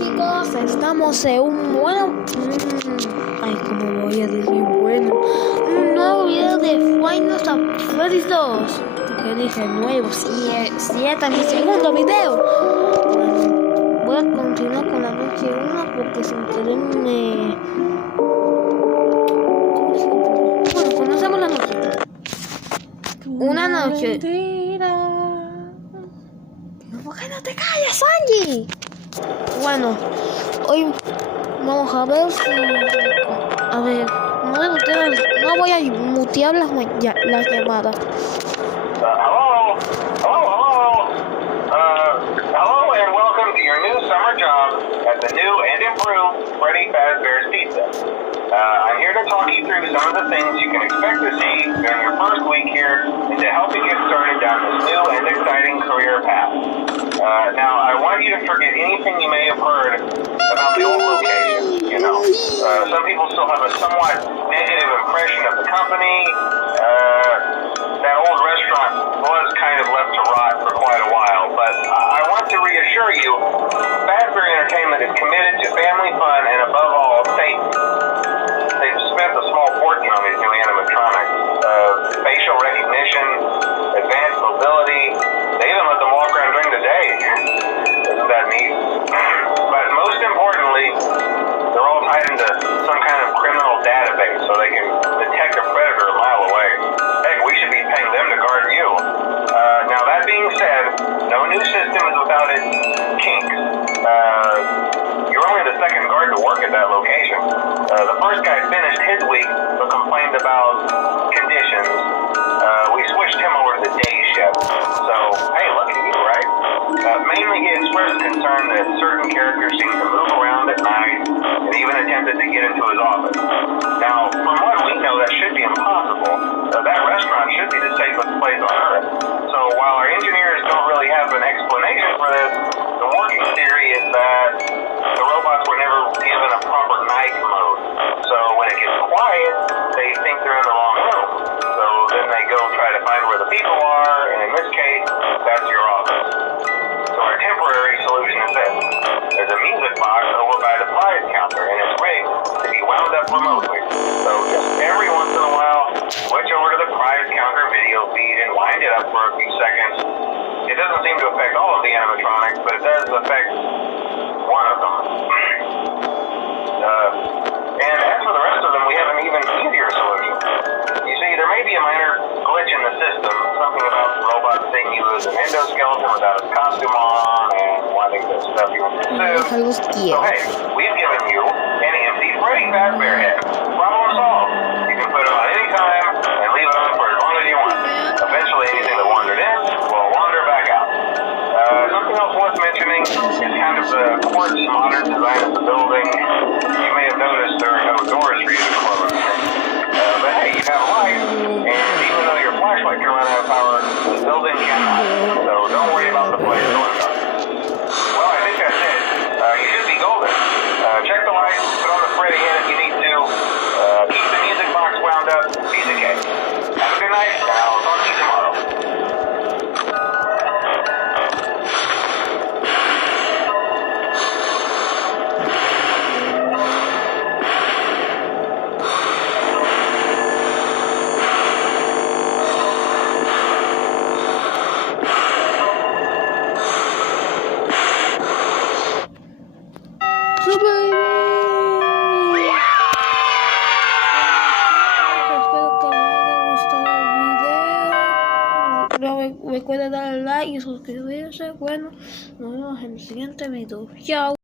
chicos, estamos en un como voy a decir un nuevo video de Final Fantasy 2. Porque dije nuevo, si este es mi segundo video. Bueno, voy a continuar con la noche 1 porque sin querer me... Bueno, conocemos la noche. Una noche. ¿Por qué no te callas, Angie? Bueno, hoy vamos a ver si... A ver, no voy a mutear las llamadas. Hello and welcome to your new summer job at the new and improved Freddy Fazbear's Pizza. I'm here to talk you through some of the things you can expect to see during your first week here and to help you get started down this new and exciting career path. Now, I want you to forget anything you may have heard about the old location. You know, some people still have a somewhat negative impression of the company. That old restaurant was kind of left to rot for quite a while, but I want to reassure you, Fazbear Entertainment is committed to family fun and above all, safety. They've spent a small fortune on these new animatronics. Facial recognition, advanced mobility, they even let them walk around during the day. Isn't that neat? But most importantly, they're all tied into some kind of criminal database so they can detect a predator a mile away. Heck, we should be paying them to guard you. Now that being said, no new system is without its kinks. You're only the second guard to work at that location. The first guy finished his week but complained about conditions. We switched him over to the day shift. So, hey, look at you, right? Mainly he expressed concern that certain characters seem to move around at night and even attempted to get into his office. Now, from what we know, that should be impossible. That restaurant should be the safest place on Earth. So while our engineers don't really have an explanation for this, the working theory is that the robots were never given a proper night mode. So when it gets quiet, they think they're in the wrong room. So then they go try to find where the people are, and in this case, that's your office. So our temporary solution is this. There's a music box over by the prize counter, and it's rigged to be wound up remotely. So just every once in a while, switch over to the prize counter video feed and wind it up for a few seconds. It doesn't seem to affect all of the animatronics, but it does affect one of them. And as for the rest of them, we have an even easier solution. You see, there may be a minor glitch in the system, something about the robot seeing you as an endoskeleton without its costume on and wanting to stuff you in the suit. So hey, we've given you an empty Freddy Fazbear head. Problem solved. You can put it on any time and leave it on for as long as you want. Eventually, anything that wandered in will wander back out. Something else worth mentioning is kind of the quartz modern design of the building. You may have noticed there are no doors for you to close. But hey, you have light, and even though your flashlight can run out of power, the building cannot. So don't worry about the place going dark. Well, I think that's it. You should be golden. Check the lights, put on the Freddy head if you need to. Keep the music box wound up. Piece of cake. Have a good night, and I'll talk to you tomorrow. Recuerda darle like y suscribirse. Bueno, nos vemos en el siguiente video. Chao.